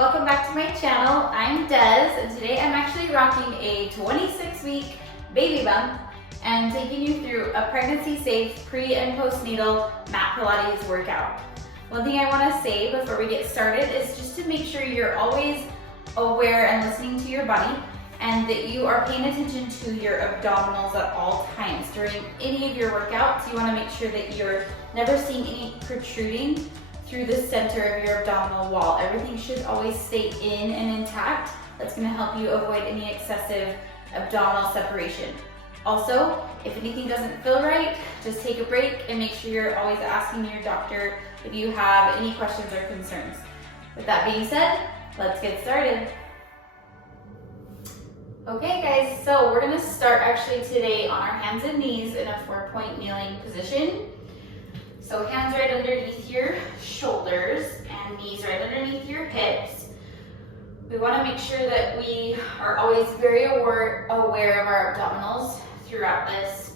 welcome back to my channel. I'm Des, and today I'm actually rocking a 26-week baby bump and taking you through a pregnancy-safe pre- and postnatal mat Pilates workout. One thing I want to say before we get started is just to make sure you're always aware and listening to your body, and that you are paying attention to your abdominals at all times. During any of your workouts, you want to make sure that you're never seeing any protruding through the center of your abdominal wall. Everything should always stay in and intact. That's going to help you avoid any excessive abdominal separation. Also, if anything doesn't feel right, just take a break and make sure you're always asking your doctor if you have any questions or concerns. With that being said, let's get started. Okay guys, so we're gonna start actually today on our hands and knees in a 4-point kneeling position. So hands right underneath your shoulders and knees right underneath your hips. We wanna make sure that we are always very aware of our abdominals throughout this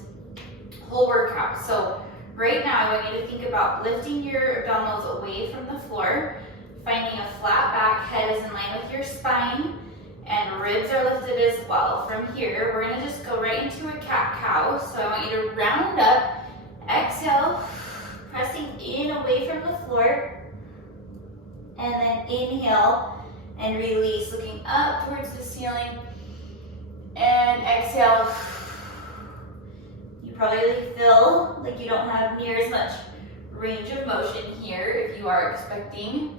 whole workout. So right now I want you to think about lifting your abdominals away from the floor, finding a flat back, head is in line with your spine, and ribs are lifted as well. From here, we're gonna just go right into a cat-cow. So I want you to round up, exhale, pressing in away from the floor, and then inhale and release, looking up towards the ceiling, and exhale. You probably feel like you don't have near as much range of motion here if you are expecting,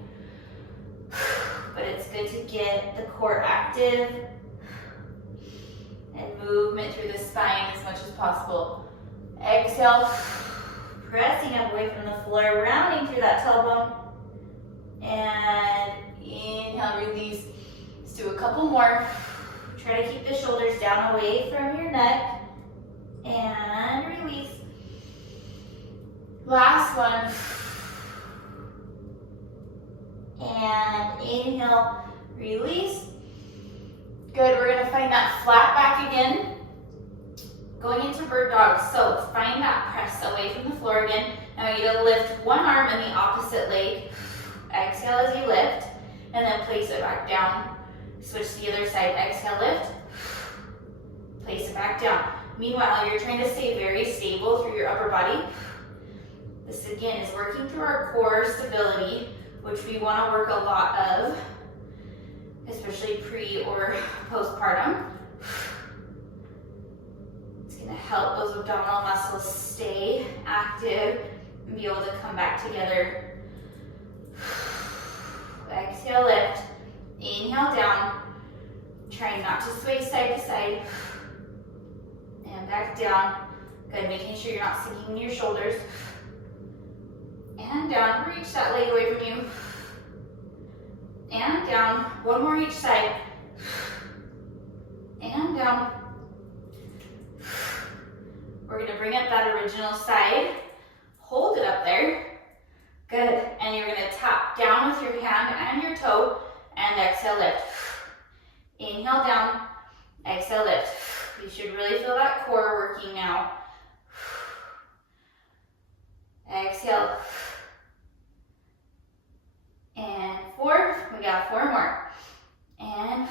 but it's good to get the core active and movement through the spine as much as possible. Exhale, pressing up away from the floor, rounding through that tailbone, and inhale, release. Let's do a couple more. Try to keep the shoulders down away from your neck, and release. Last one. And inhale, release. Good, we're gonna find that flat back again. Going into bird dog, so find that press away from the floor again. I want you to lift one arm and the opposite leg. Exhale as you lift, and then place it back down. Switch to the other side, exhale, lift, place it back down. Meanwhile, you're trying to stay very stable through your upper body. This again is working through our core stability, which we want to work a lot of, especially pre or postpartum. It's going to help those abdominal muscles stay active and be able to come back together. Exhale, lift. Inhale, down. Trying not to sway side to side. And back down. Good, making sure you're not sinking your shoulders. And down, reach that leg away from you. And down, one more each side. And down. We're gonna bring up that original side. Hold it up there. Good, and you're gonna tap down with your hand and your toe, and exhale, lift. Inhale, down, exhale, lift. You should really feel that core working now. Exhale. And 4, we got 4 more. And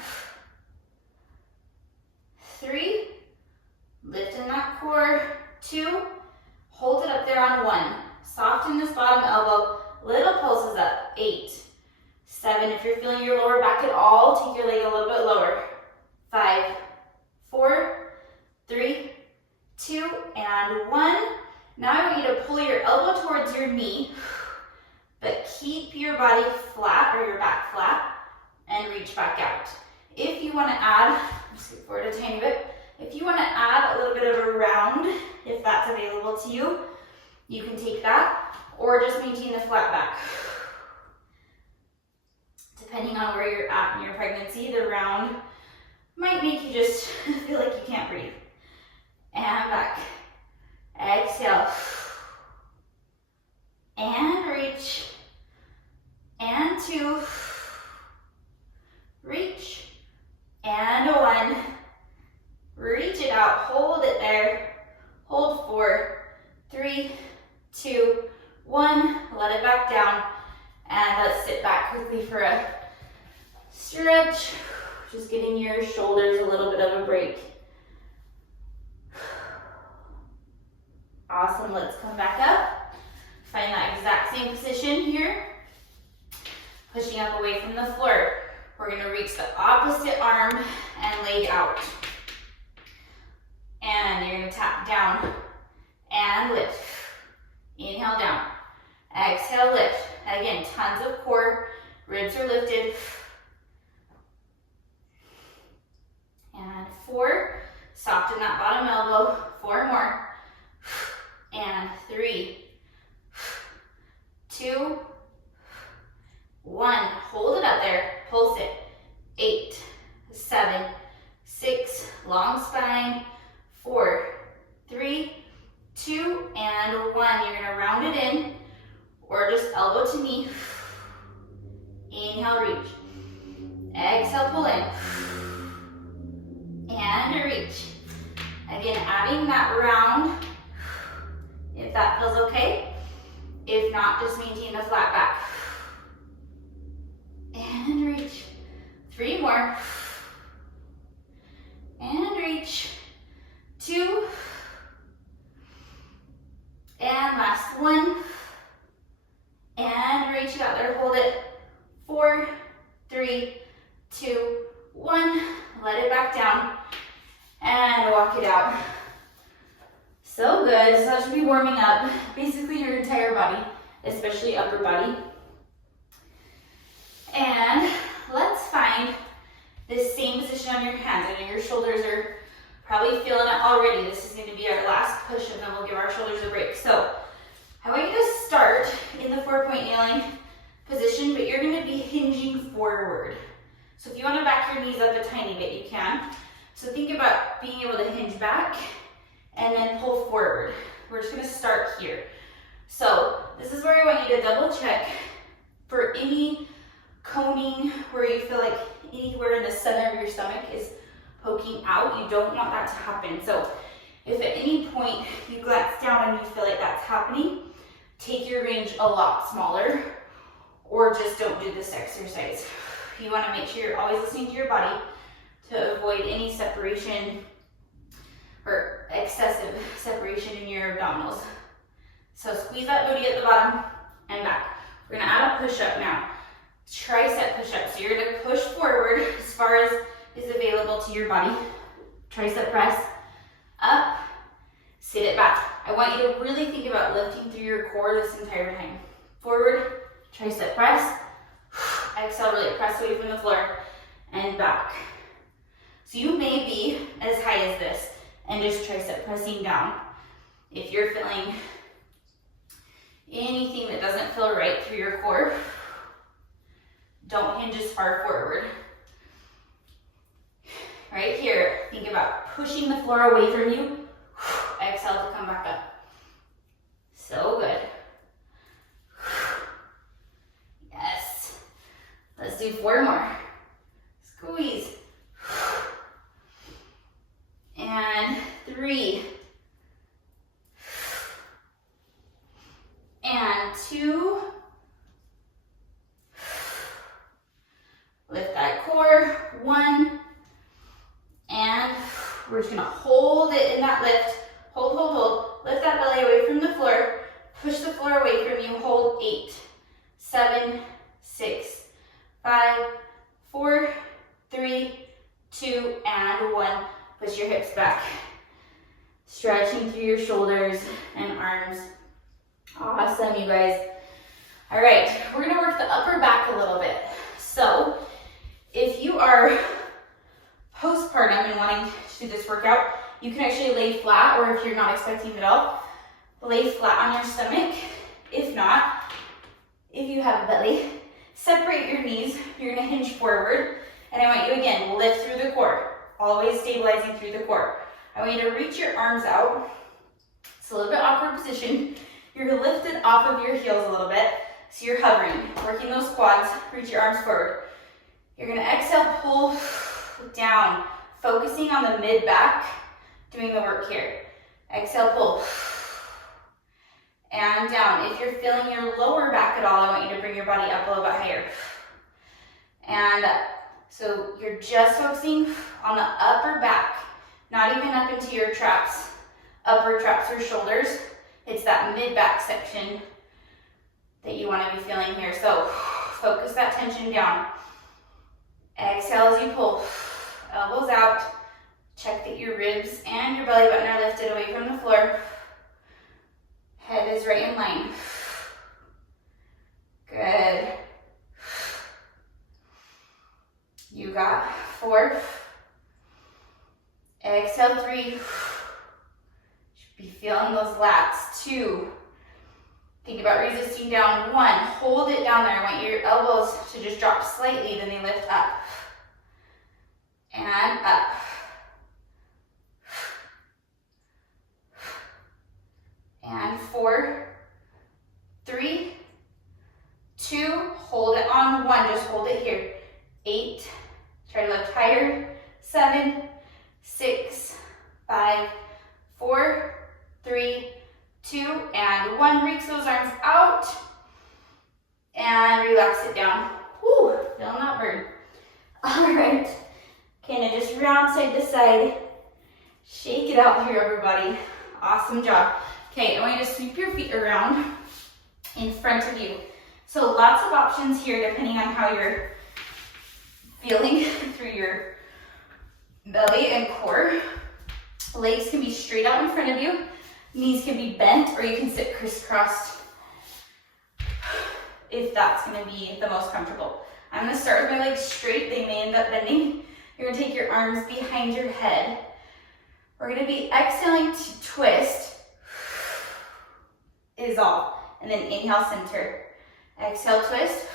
3, lifting that core. 2, hold it up there on 1. Soften this bottom elbow, little pulses up. 8, 7, if you're feeling your lower back at all, take your leg a little bit lower. 5, 4, 3, 2, and 1. Now I want you to pull your elbow towards your knee, but keep your body flat or your back flat and reach back out. If you want to add, scoot forward a tiny bit, if you want to add a little bit of a round, if that's available to you, you can take that, or just maintain the flat back. Depending on where you're at in your pregnancy, the round might make you just feel like you can't breathe. And back. Exhale. And reach. And 2. Reach. And 1. Reach it out. Hold it there. Hold 4, 3, 2, 1. Let it back down. And let's sit back quickly for a Stretch, just giving your shoulders a little bit of a break. Awesome, let's come back up. Find that exact same position here. Pushing up away from the floor. We're gonna reach the opposite arm and leg out. And you're gonna tap down and lift. Inhale down. Exhale, lift. Again, tons of core. Ribs are lifted. And 4. Soften that bottom elbow. 4 more. And 3, 2, 1. Hold it up there. Pulse it. 8, 7, 6. Long spine. 4, 3, 2, and 1. You're gonna round it in, or just elbow to knee. Inhale, reach. Exhale, pull in. And reach. Again, adding that round, if that feels okay. If not, just maintain a flat back. And reach. 3 more. And reach. 2. And last 1. And reach it out there, hold it. 4, 3, 2, 1. Let it back down. And walk it out. So good, so that should be warming up basically your entire body, especially upper body. And let's find this same position on your hands. I know your shoulders are probably feeling it already. This is going to be our last push and then we'll give our shoulders a break. So I want you to start in the 4-point kneeling position, but you're going to be hinging forward. So if you want to back your knees up a tiny bit, you can. So think about being able to hinge back and then pull forward. We're just gonna start here. So this is where I want you to double check for any coning where you feel like anywhere in the center of your stomach is poking out. You don't want that to happen. So if at any point you glance down and you feel like that's happening, take your range a lot smaller or just don't do this exercise. You wanna make sure you're always listening to your body to avoid any separation or excessive separation in your abdominals. So squeeze that booty at the bottom and back. We're gonna add a push-up now. Tricep push-up. So you're gonna push forward as far as is available to your body. Tricep press, up, sit it back. I want you to really think about lifting through your core this entire time. Forward, tricep press, exhale, really press away from the floor, and back. So you may be as high as this and just tricep pressing down. If you're feeling anything that doesn't feel right through your core, don't hinge as far forward. Right here, think about pushing the floor away from you. Exhale to come back up. So good. Yes. Let's do 4 more. Squeeze. And 3. And 2. Lift that core. 1. And we're just gonna hold it in that lift. Hold, hold, hold. Lift that belly away from the floor. Push the floor away from you. Hold 8, 7, 6, 5, 4, 3, 2, and 1. Push your hips back. Stretching through your shoulders and arms. Awesome, you guys. All right, we're gonna work the upper back a little bit. So if you are postpartum and wanting to do this workout, you can actually lay flat, or if you're not expecting it at all, lay flat on your stomach. If not, if you have a belly, separate your knees. You're gonna hinge forward, and I want you again, lift through the core, always stabilizing through the core. I want you to reach your arms out. It's a little bit awkward position. You're lifted off of your heels a little bit, so you're hovering, working those quads. Reach your arms forward. You're gonna exhale, pull down, focusing on the mid-back, doing the work here. Exhale, pull. And down. If you're feeling your lower back at all, I want you to bring your body up a little bit higher. And So you're just focusing on the upper back, not even up into your traps, upper traps or shoulders. It's that mid-back section that you want to be feeling here. So focus that tension down. Exhale as you pull. Elbows out. Check that your ribs and your belly button are lifted away from the floor. Head is right in line. Good. You got 4. Exhale, 3. Should be feeling those lats. 2. Think about resisting down. 1. Hold it down there. I want your elbows to just drop slightly, then they lift up. And up. And 4, 3, 2, hold it on 1, just hold it here. 8, try to lift higher. 7, 6, 5, 4, 3, 2, and 1. Reach those arms out and relax it down. Whew, feeling that burn. All right, okay, now just round side to side. Shake it out here, everybody. Awesome job. Okay, I want you to sweep your feet around in front of you. So lots of options here depending on how you're feeling through your belly and core. Legs can be straight out in front of you. Knees can be bent, or you can sit crisscrossed if that's gonna be the most comfortable. I'm gonna start with my legs straight. They may end up bending. You're gonna take your arms behind your head. We're gonna be exhaling to twist. Is all. And then inhale, center. Exhale, twist.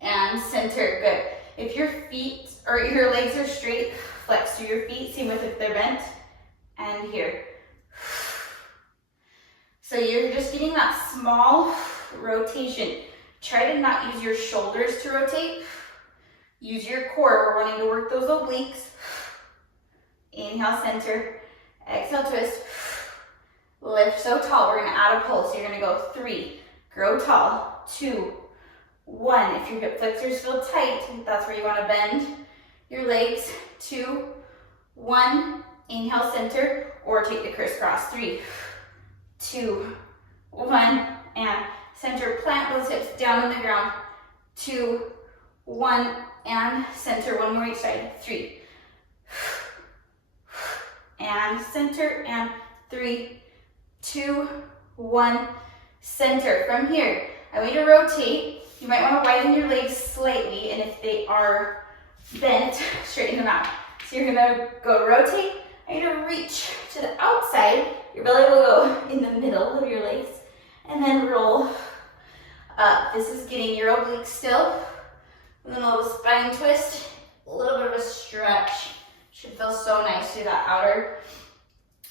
And center. Good. If your feet or your legs are straight, flex through your feet. Same with if they're bent. And here. So you're just getting that small rotation. Try to not use your shoulders to rotate. Use your core. We're wanting to work those obliques. Inhale, center. Exhale, twist. Lift so tall. We're going to add a pull. So you're going to go 3. Grow tall. 2. 1. If your hip flexors feel tight, that's where you want to bend your legs. 2. 1. Inhale, center. Or take the crisscross. 3. 2. 1. And center. Plant those hips down on the ground. 2. 1. And center. 1 more each side. 3. And center. And 3. 2, 1, center. From here, I want you to rotate. You might want to widen your legs slightly, and if they are bent, straighten them out. So you're gonna go rotate. I want you to reach to the outside. Your belly will go in the middle of your legs, and then roll up. This is getting your obliques still. And then a little spine twist, a little bit of a stretch. Should feel so nice through that outer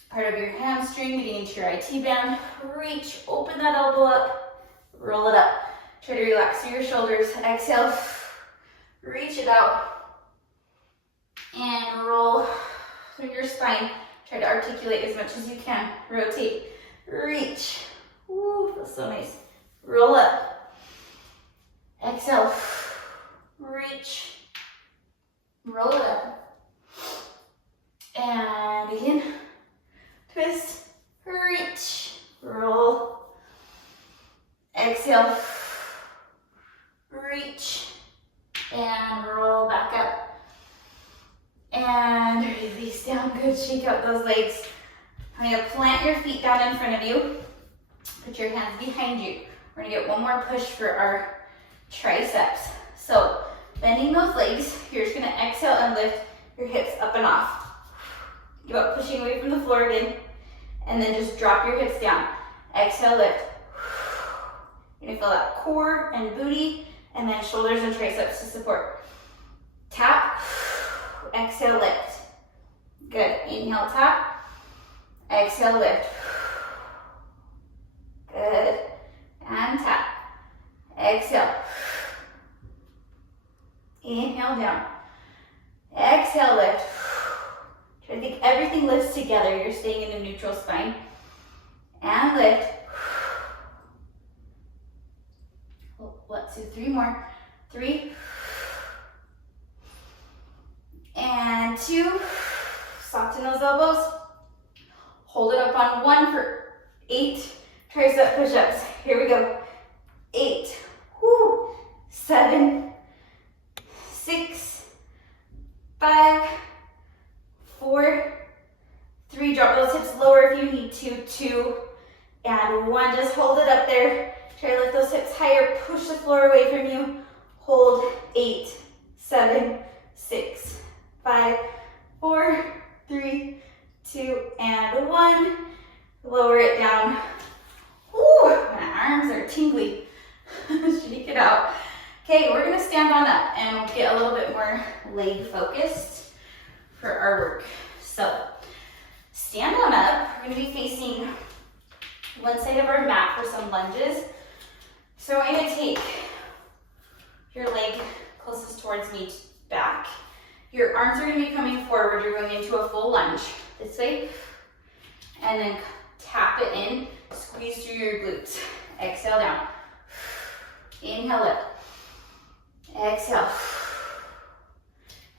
part of your hamstring, getting into your IT band. Reach, open that elbow up, roll it up. Try to relax through your shoulders. Exhale, reach it out, and roll through your spine. Try to articulate as much as you can. Rotate, reach. Ooh, feels so nice. Roll up. Exhale, reach, roll it up. And again. Twist, reach, roll, exhale, reach, and roll back up. And release down, good, shake out those legs. I'm gonna plant your feet down in front of you. Put your hands behind you. We're gonna get one more push for our triceps. So, bending those legs, you're just gonna exhale and lift your hips up and off. Think about pushing away from the floor again, and then just drop your hips down. Exhale, lift. You're gonna feel that core and booty, and then shoulders and triceps to support. Tap, exhale, lift. Good, inhale, tap, exhale, lift. Good, and tap, exhale. Inhale, down. Exhale, lift. Try to think everything lifts together. You're staying in a neutral spine. And lift. Let's do 3 more. 3, 2. Soften those elbows. Hold it up on 1 for 8 tricep push-ups. Here we go. 8, woo, 7, 6, 5, 4, 3. Drop those hips lower if you need to. 2 and 1. Just hold it up there. Try to lift those hips higher. Push the floor away from you. Hold. 8, 7, 6, 5, 4, 3, 2, and 1. Lower it down. Ooh, my arms are tingly. Shake it out. Okay, we're gonna stand on up and we'll get a little bit more leg focused for our work. So, stand on up. We're gonna be facing one side of our mat for some lunges. So I'm gonna take your leg closest towards me back. Your arms are gonna be coming forward. You're going into a full lunge this way. And then tap it in, squeeze through your glutes. Exhale down. Inhale up. Exhale.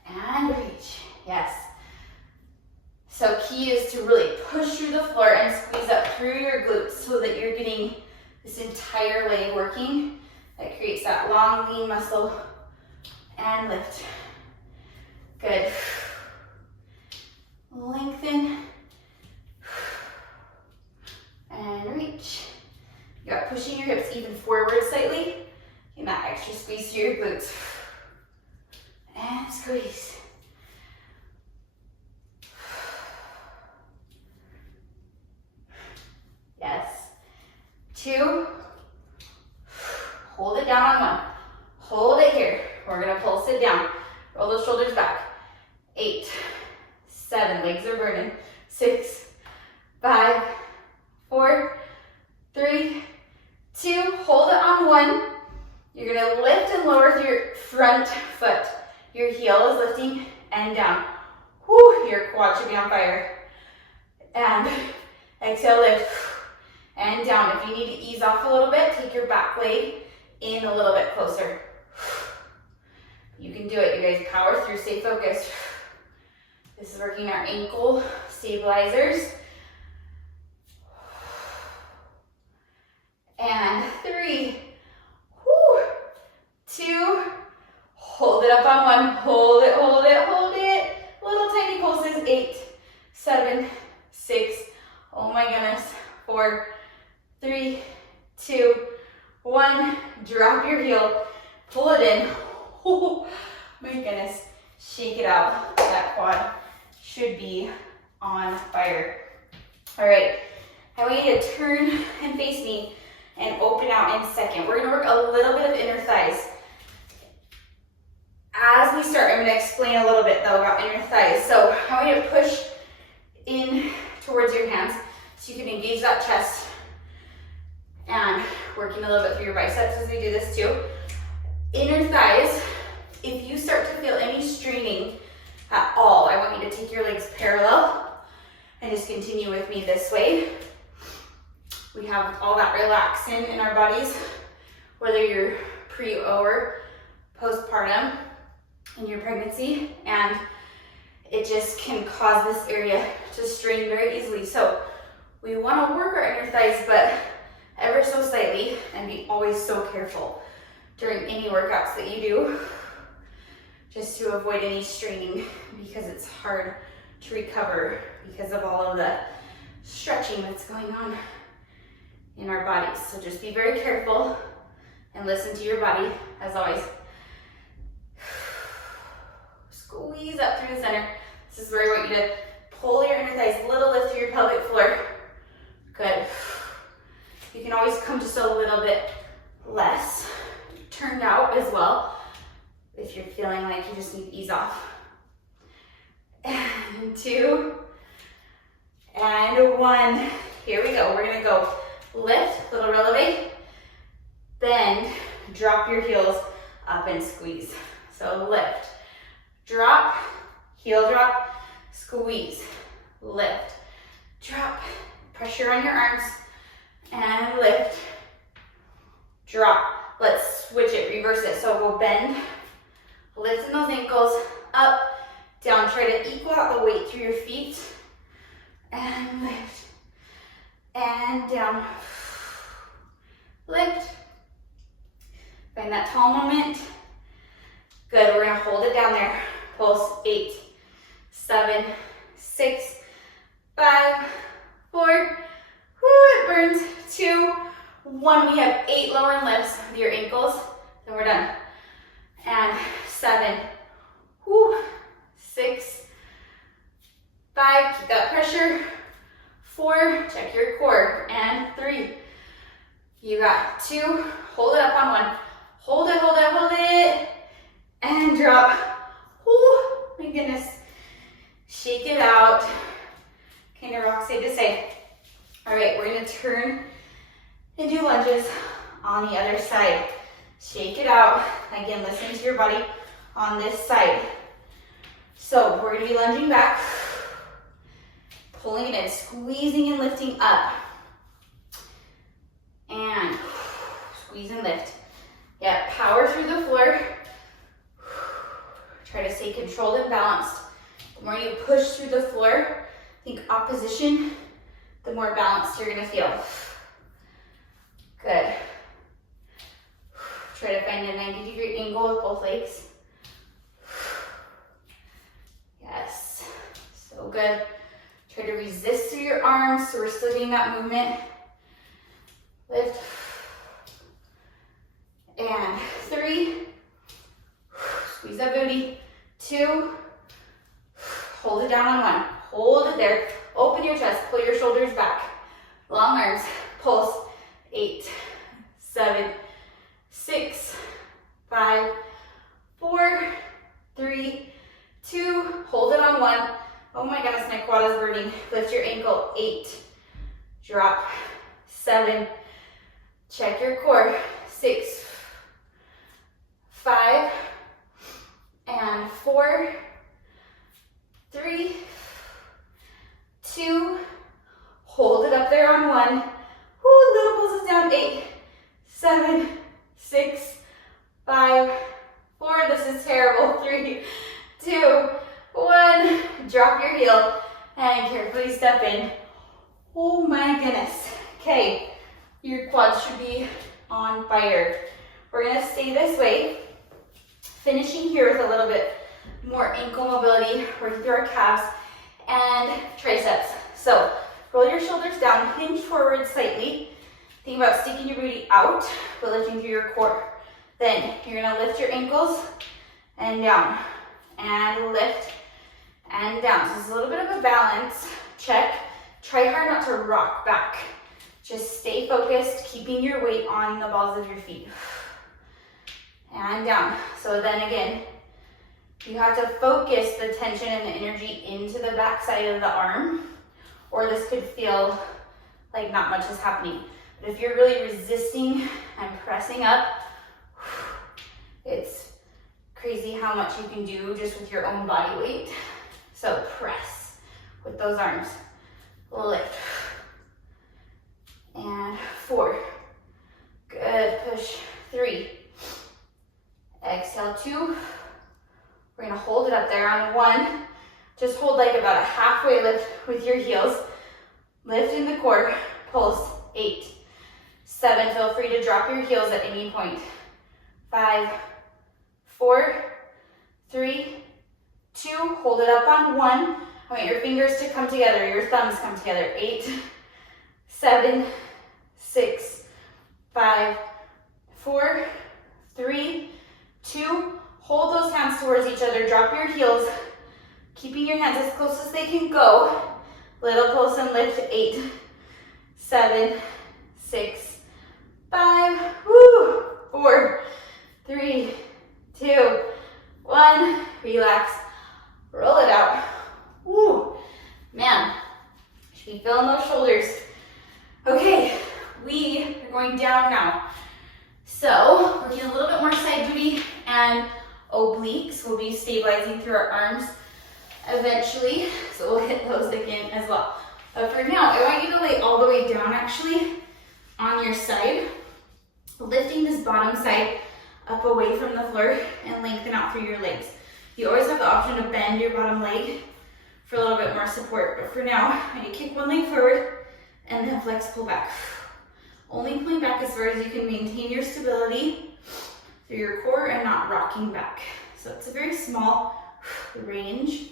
And reach. Yes. So key is to really push through the floor and squeeze up through your glutes so that you're getting this entire leg working. That creates that long, lean muscle. And lift. Good. Lengthen. And reach. You got pushing your hips even forward slightly. Get that extra squeeze through your glutes. And squeeze. Yes. 2. Hold it down on 1. Hold it here. We're gonna pulse it down. Roll those shoulders back. 8, 7, legs are burning. 6, 5, 4, 3, 2, hold it on 1. You're gonna lift and lower through your front foot. Your heel is lifting and down. Whew, your quad should be on fire. And exhale, lift. And down. If you need to ease off a little bit, take your back leg in a little bit closer. You can do it, you guys. Power through, stay focused. This is working our ankle stabilizers. And 3, 2, hold it up on 1, hold it, hold it, hold it. Little tiny pulses, 8, 7, 6, oh my goodness, 4, 3, 2, 1. Drop your heel, pull it in. Oh my goodness, shake it out. That quad should be on fire. All right, I want you to turn and face me and open out in a second. We're gonna work a little bit of inner thighs. As we start, I'm gonna explain a little bit though about inner thighs. So I want you to push in towards your hands so you can engage that chest and working a little bit through your biceps as we do this too. Inner thighs, if you start to feel any straining at all, I want you to take your legs parallel and just continue with me this way. We have all that relaxin in our bodies, whether you're pre or postpartum in your pregnancy, and it just can cause this area to strain very easily. So we want to work our inner thighs, but ever so slightly, and be always so careful during any workouts that you do, just to avoid any straining, because it's hard to recover because of all of the stretching that's going on in our bodies. So just be very careful and listen to your body as always. Squeeze up through the center. This is where I want you to pull your inner thighs, little lift through your pelvic floor. Good. You can always come just a little bit less turned out as well if you're feeling like you just need to ease off. And 2, and 1. Here we go. We're gonna go lift, little releve, bend, drop your heels up and squeeze. So lift, drop, heel drop, squeeze, lift, drop, pressure on your arms, and lift, drop. Let's switch it, reverse it. So we'll bend, lifting those ankles, up, down. Try to equal out the weight through your feet. And lift. And down. Lift. Find that tall moment. Good, we're gonna hold it down there. Pulse, 8, 7, 6, 5, 4, it burns, 2, 1. We have 8 lower lifts with your ankles, then we're done. And 7, 6, 5, keep that pressure. 4, check your core, and 3. You got 2, hold it up on 1. Hold it, hold it, hold it, and drop. Oh my goodness. Shake it out. Kind of rock side to side. All right, we're gonna turn and do lunges on the other side. Shake it out. Again, listen to your body on this side. So we're gonna be lunging back, pulling it in, squeezing and lifting up. And squeeze and lift. Yeah, power through the floor. Try to stay controlled and balanced. The more you push through the floor, think opposition, the more balanced you're gonna feel. Good. Try to find a 90-degree angle with both legs. Yes, so good. Try to resist through your arms so we're still getting that movement. Lift. And 3. Squeeze that booty. 2. Hold it down on 1. Hold it there. Open your chest. Pull your shoulders back. Long arms. Pulse. 8, 7, 6, 5, 4, 3, 2. Hold it on 1. Oh my goodness, my quad is burning. Lift your ankle. 8. Drop. 7. Check your core. 6, 5, and 4, 3, 2. Hold it up there on 1. Woo, little pulses down. 8, 7, 6, 5, 4. This is terrible. 3, 2, 1. Drop your heel and carefully step in. Oh my goodness. Okay, your quads should be on fire. We're gonna stay this way. Finishing here with a little bit more ankle mobility, working through our calves and triceps. So roll your shoulders down, hinge forward slightly. Think about sticking your booty out, but lifting through your core. Then you're gonna lift your ankles and down, and lift and down. So it's a little bit of a balance check. Try hard not to rock back. Just stay focused, keeping your weight on the balls of your feet. And down. So then again, you have to focus the tension and the energy into the back side of the arm, or this could feel like not much is happening. But if you're really resisting and pressing up, it's crazy how much you can do just with your own body weight. So press with those arms. Lift. And 4. Good. Push. 3. Exhale. 2. We're gonna hold it up there on 1. Just hold like about a halfway lift with your heels. Lift in the core. Pulse. 8. 7. Feel free to drop your heels at any point. 5, 4, 3, 2. Hold it up on 1. I want your fingers to come together, your thumbs come together. 8, 7, 6, 5, 4, 3, 2. Hold those hands towards each other. Drop your heels, keeping your hands as close as they can go. Little pulse and lift. 8, 7, 6, 5, 4, 3, 2, 1. Relax. Roll it out. Woo. Man, should be feeling those shoulders. Okay, we are going down now. So, working a little bit more side booty and obliques. We'll be stabilizing through our arms eventually. So we'll hit those again as well. But for now, I want you to lay all the way down actually on your side, lifting this bottom side up away from the floor and lengthen out through your legs. You always have the option to bend your bottom leg for a little bit more support, but for now, I'm gonna kick one leg forward and then flex, pull back. Only pulling back as far as you can maintain your stability through your core and not rocking back. So it's a very small range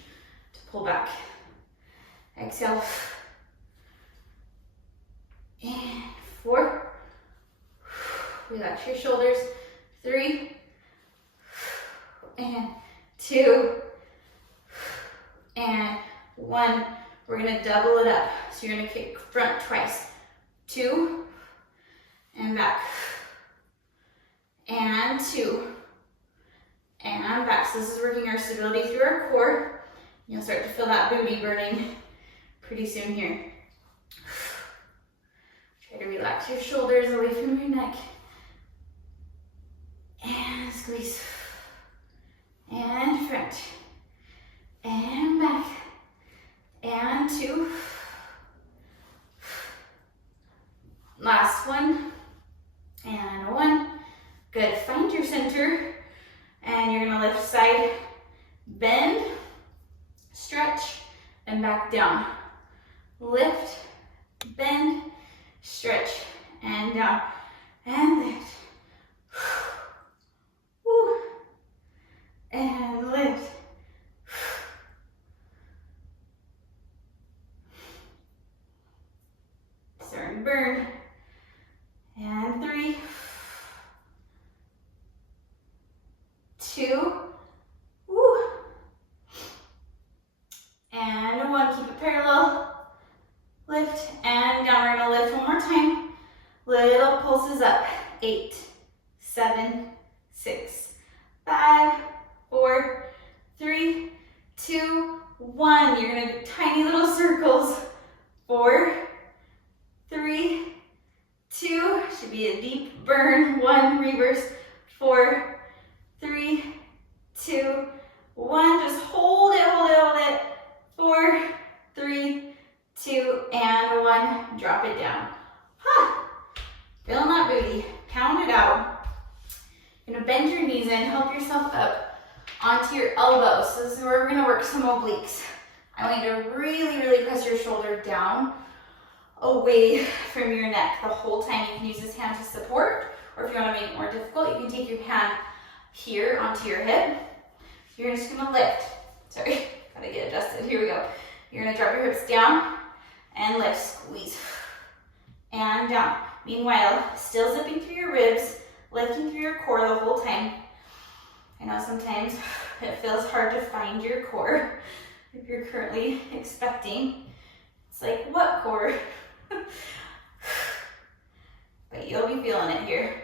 to pull back. Exhale. And 4. Relax your shoulders. 3. And 2. And 1. We're gonna double it up. So you're gonna kick front twice. 2. And back. And 2. And back. So this is working our stability through our core. You'll start to feel that booty burning pretty soon here. Try to relax your shoulders away from your neck. And squeeze. And front. And back. And 2. Last one. And 1. Good. Find your center. And you're gonna lift side, bend, stretch, and back down. Lift, bend, stretch, and down. And lift. Woo. And lift. Starting to burn. And 3. 2. Woo. And 1. Keep it parallel. Lift and down. We're going to lift one more time. Little pulses up. 8, 7, 6, 5, 4, 3, 2, 1. You're going to do tiny little circles. 4, 3, 2. Should be a deep burn. 1. Reverse. 4, 3, 2, 1. Just hold it, hold it, hold it. 4, 3, 2, and 1. Drop it down. Ha! Feeling that booty. Count it out. You're gonna bend your knees in, help yourself up onto your elbows. So this is where we're gonna work some obliques. I want you to really, really press your shoulder down, away from your neck the whole time. You can use this hand to support, or if you want to make it more difficult, you can take your hand here onto your hip. You're just gonna lift. Sorry, gotta get adjusted. Here we go. You're gonna drop your hips down and lift, squeeze, and down. Meanwhile, still zipping through your ribs, lifting through your core the whole time. I know sometimes it feels hard to find your core if you're currently expecting. It's like, what core? But you'll be feeling it here.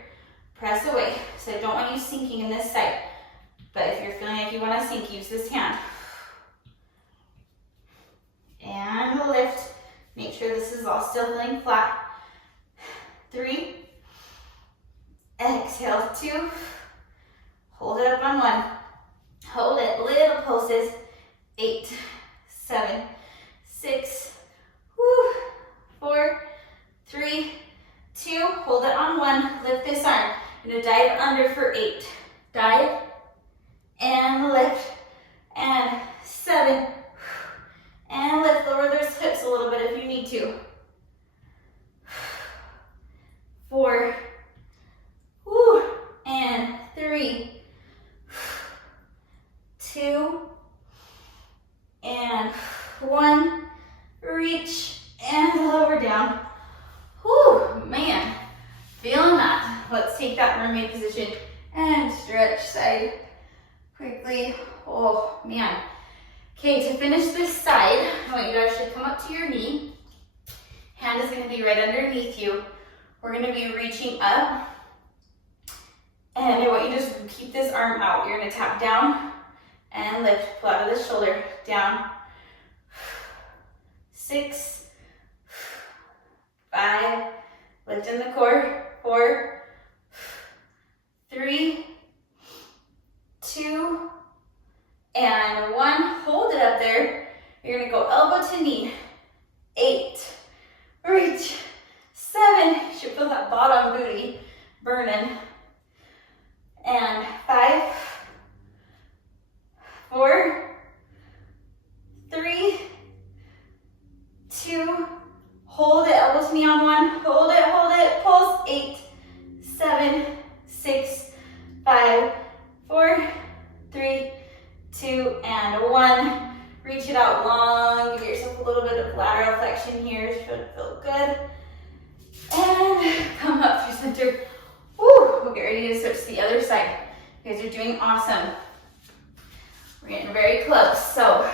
Press away. So I don't want you sinking in this side. But if you're feeling like you want to sink, use this hand. And lift. Make sure this is all still feeling flat. 3. Exhale, 2. Hold it up on 1. Hold it, little pulses. 8, 7, 6, 4, 3, 2. Hold it on 1. Lift this arm. I'm gonna dive under for 8. Dive and lift. And 7. And lift. Lower those hips a little bit if you need to. 4. And 3. 2. And 1. Reach and lower down. Whew, man. Feeling that. Let's take that mermaid position and stretch side quickly. Oh, man. Okay, to finish this side, I want you to actually come up to your knee. Hand is going to be right underneath you. We're going to be reaching up. And I want you to just keep this arm out. You're going to tap down and lift. Pull out of the shoulder. Down. 6, 5. Lift in the core. 4, 3, 2, and 1. Hold it up there. You're going to go elbow to knee. 8. Reach. 7. You should feel that bottom booty burning. And 5, 4, 3, 2, hold it, elbow to knee on 1, hold it, pulse, 8, 7, 6, 5, 4, 3, 2, and 1. Reach it out long, give yourself a little bit of lateral flexion here, should feel good. And come up through center. Woo, we'll get ready to switch to the other side. You guys are doing awesome. We're getting very close. So,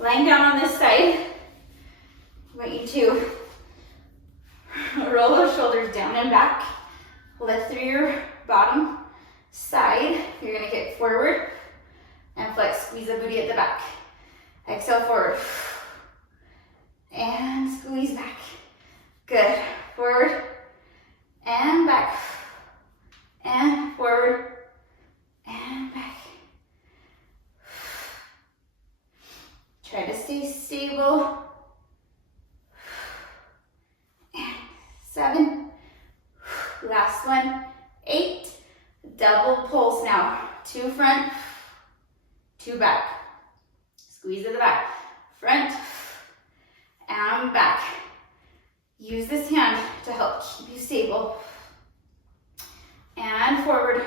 lying down on this side, I want you to roll those shoulders down and back. Lift through your bottom side. You're gonna kick forward and flex, squeeze the booty at the back. Exhale forward. And squeeze back. Good. Forward and back. And forward and back. Try to stay stable. And 7. Last one. 8. Double pulse now. 2 front, 2 back. Squeeze at the back. Front and back. Use this hand to help keep you stable. And forward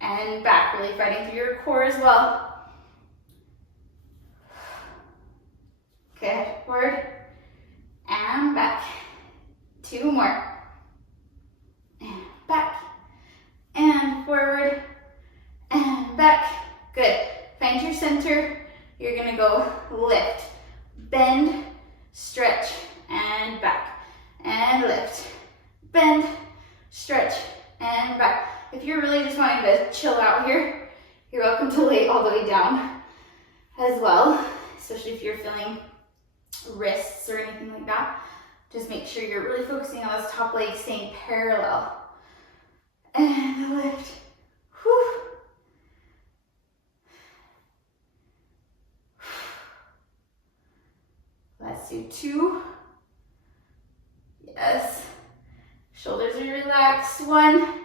and back. Really fighting through your core as well. Good. Forward and back. 2 more. And back. And forward and back. Good. Find your center. You're gonna go lift, bend, stretch, and back. And lift, bend, stretch, and back. If you're really just wanting to chill out here, you're welcome to lay all the way down as well, especially if you're feeling wrists or anything like that. Just make sure you're really focusing on those top legs staying parallel. And lift. Whew. Let's do 2. Yes. Shoulders are relaxed. 1.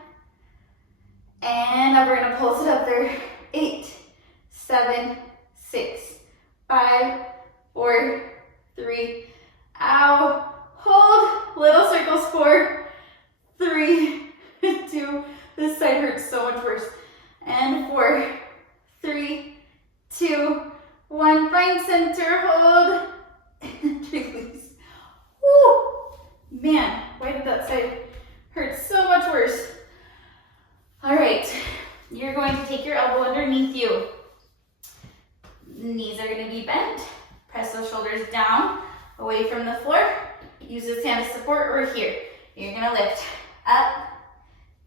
And now we're going to pulse it up there. 8, 7, 6, 5, 4, 3. Ow. Hold. Little circles. 4, 3, 2. This side hurts so much worse. And 4, 3, 2, 1. Find center. Hold. And release. Woo! Man, why did that side hurt so much worse? All right, you're going to take your elbow underneath you. Knees are going to be bent. Press those shoulders down, away from the floor. Use this hand to support or here. You're going to lift up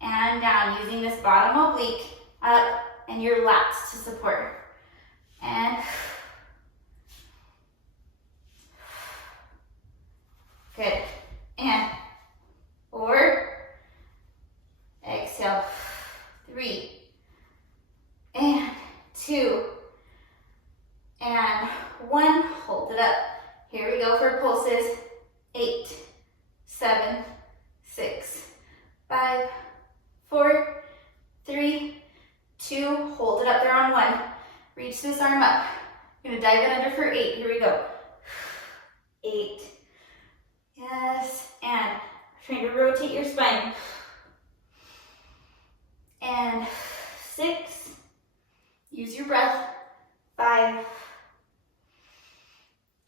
and down using this bottom oblique up and your lats to support. And good. And 4. Exhale. 3. And 2. And 1. Hold it up. Here we go for pulses. 8, 7, 6, 5, 4, 3, 2. Hold it up there on 1. Reach this arm up. You're going to dive in under for 8. Here we go. 8. Yes, and trying to rotate your spine. And 6, use your breath. 5,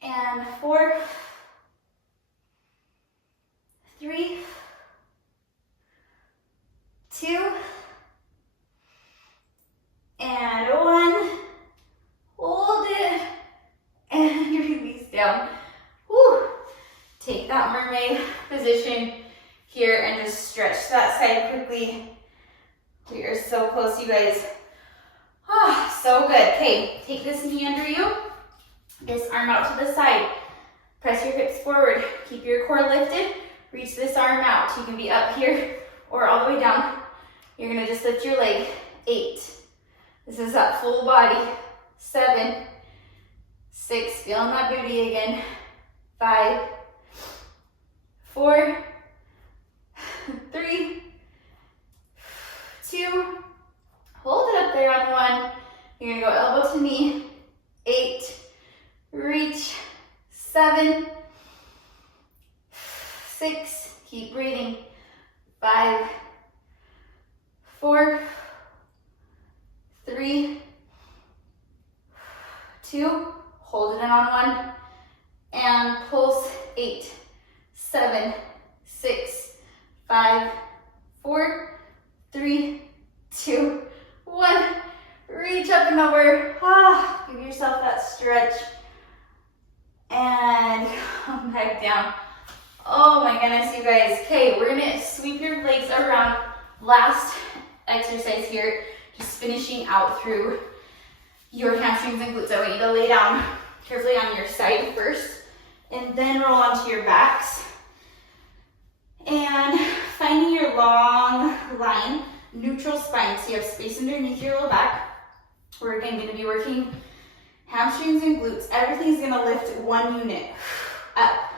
and 4, 3, 2, and 1. Hold it, and release down. Whew. Take that mermaid position here and just stretch that side quickly. We are so close, you guys. Ah, so good. Okay, take this knee under you. This arm out to the side. Press your hips forward. Keep your core lifted. Reach this arm out. You can be up here or all the way down. You're gonna just lift your leg. 8. This is that full body. 7, 6, feeling that booty again. 5, 4, 3, 2, hold it up there on 1, You're gonna go elbow to knee. 8, reach. 7, 6, keep breathing. 5, 4, 3, 2, hold it in on 1, and pulse. 8, 7, 6, 5, 4, 3, 2, 1. Reach up and over. Give yourself that stretch. And come back down. Oh my goodness, you guys. Okay, we're gonna sweep your legs around. Last exercise here, just finishing out through your hamstrings and glutes. I want you to lay down carefully on your side first, and then roll onto your backs. And finding your long line, neutral spine, so you have space underneath your low back. We're again gonna be working hamstrings and glutes. Everything's gonna lift one unit. Up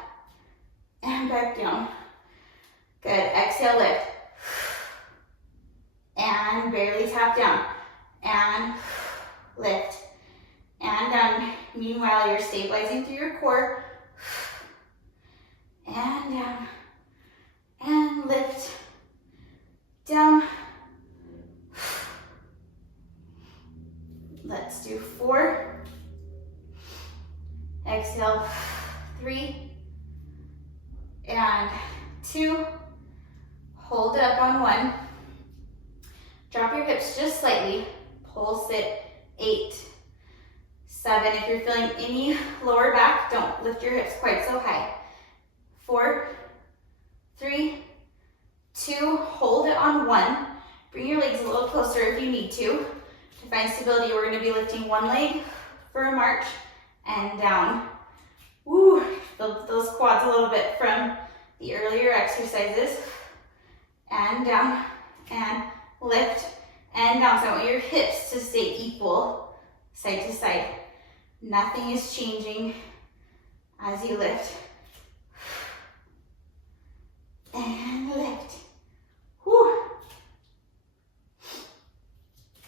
and back down. Good, exhale, lift. And barely tap down. And lift. And down. Meanwhile, you're stabilizing through your core. And down. And lift. Down. Let's do 4. Exhale, 3. And 2. Hold up on 1. Drop your hips just slightly. Pulse it. 8, 7. If you're feeling any lower back, don't lift your hips quite so high. 4, 3, 2. Hold it on 1. Bring your legs a little closer if you need to. To find stability, we're going to be lifting one leg for a march and down. Woo! Build those quads a little bit from the earlier exercises. And down, and lift, and down. So I want your hips to stay equal, side to side. Nothing is changing as you lift. And lift. Whew.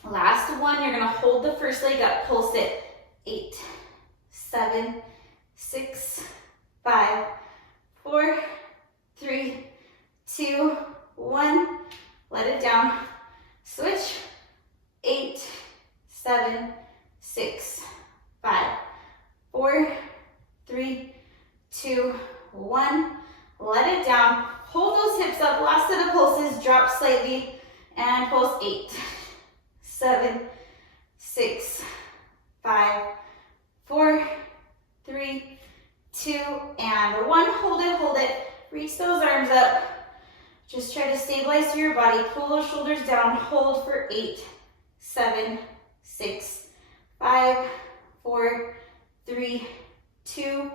Last one, you're gonna hold the first leg up, pulse it. 8, 7, 6, 5, 4, 3, 2, 1. Let it down. Switch. 8, 7, 6, 5, 4, 3, 2, 1. Let it down. Hold those hips up. Last set of pulses. Drop slightly and pulse. 8, 7, 6, 5, 4, 3, 2, and 1. Hold it, hold it. Reach those arms up. Just try to stabilize through your body. Pull those shoulders down. Hold for 8, 7, 6, 5, 4, 3, 2,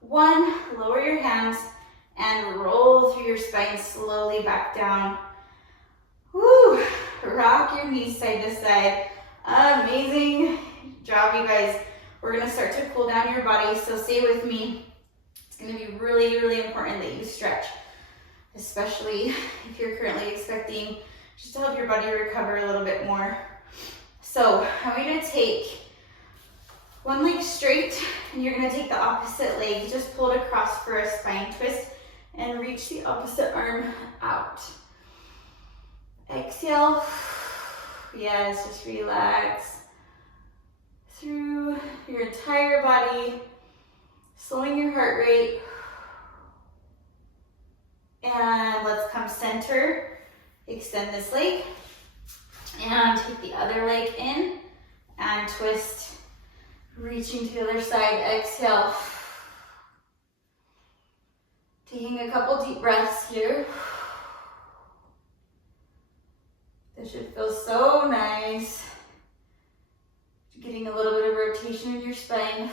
1. Lower your hands and roll through your spine slowly back down. Woo! Rock your knees side to side. Amazing job, you guys. We're gonna start to cool down your body, so stay with me. It's gonna be really, really important that you stretch, especially if you're currently expecting, just to help your body recover a little bit more. So I'm gonna take one leg straight, and you're gonna take the opposite leg, just pull it across for a spine twist, and reach the opposite arm out. Exhale. Yes, just relax through your entire body, slowing your heart rate. And let's come center. Extend this leg. And take the other leg in and twist. Reaching to the other side. Exhale. Taking a couple deep breaths here. This should feel so nice. Getting a little bit of rotation in your spine.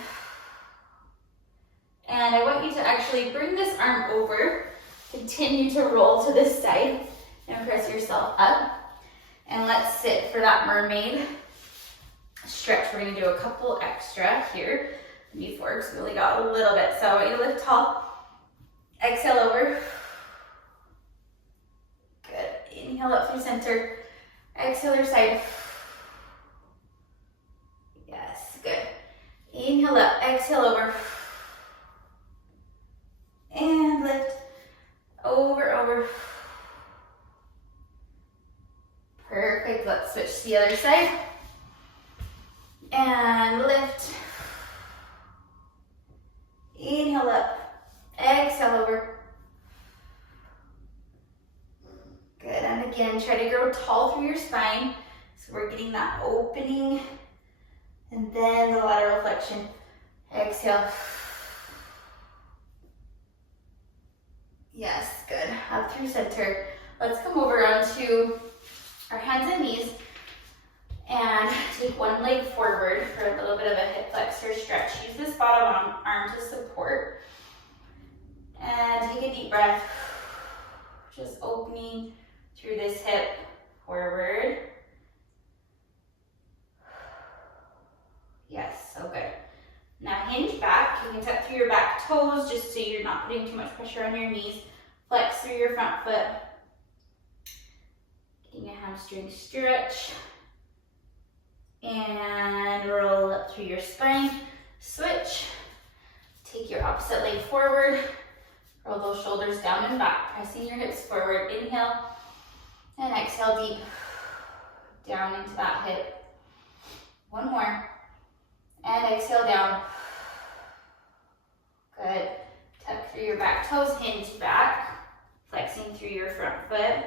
And I want you to actually bring this arm over. Continue to roll to this side and press yourself up. And let's sit for that mermaid stretch. We're gonna do a couple extra here before, because we only got a little bit. So I want you to lift tall. Exhale over. Good. Inhale up through center. Exhale other side. Inhale up, exhale over. And lift. Over, over. Perfect. Let's switch to the other side. And lift. Inhale up. Exhale over. Good. And again, try to grow tall through your spine. So we're getting that opening. And then the lateral flexion. Exhale. Yes, good. Up through center. Let's come over onto our hands and knees and take one leg forward for a little bit of a hip flexor stretch. Use this bottom arm to support. And take a deep breath. Just opening through this hip forward. Yes, so good. Now hinge back. You can tuck through your back toes just so you're not putting too much pressure on your knees. Flex through your front foot. Getting a hamstring stretch. And roll up through your spine. Switch. Take your opposite leg forward. Roll those shoulders down and back. Pressing your hips forward. Inhale. And exhale deep. Down into that hip. One more. And exhale down. Good. Tuck through your back toes, hinge back. Flexing through your front foot.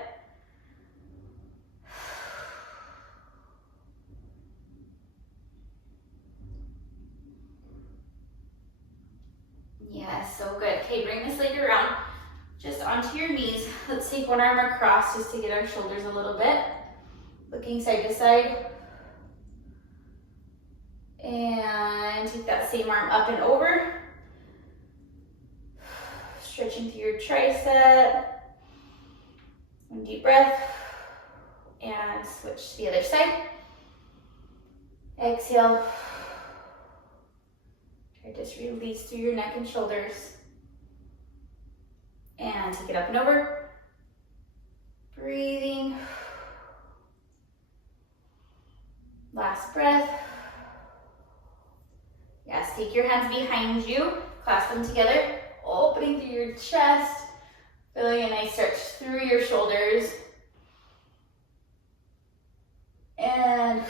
Yes, so good. Okay, bring this leg around just onto your knees. Let's take one arm across just to get our shoulders a little bit. Looking side to side. And take that same arm up and over. Stretching through your tricep. One deep breath. And switch to the other side. Exhale. Try to just release through your neck and shoulders. And take it up and over. Breathing. Last breath. Yes, take your hands behind you, clasp them together, opening through your chest, feeling a nice stretch through your shoulders. And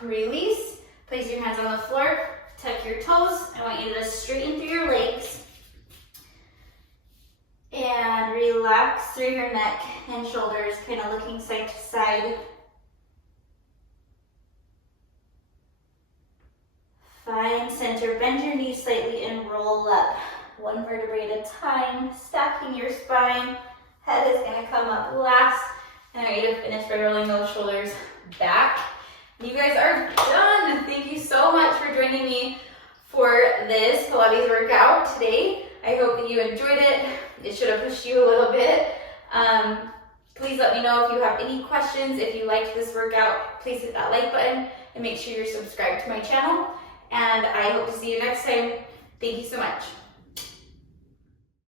release. Place your hands on the floor, tuck your toes. I want you to straighten through your legs. And relax through your neck and shoulders, kind of looking side to side. Find center, bend your knees slightly and roll up. One vertebrae at a time, stacking your spine. Head is gonna come up last. And I want you to finish by rolling those shoulders back. You guys are done. Thank you so much for joining me for this Pilates workout today. I hope that you enjoyed it. It should have pushed you a little bit. Please let me know if you have any questions. If you liked this workout, please hit that like button and make sure you're subscribed to my channel. And I hope to see you next time. Thank you so much.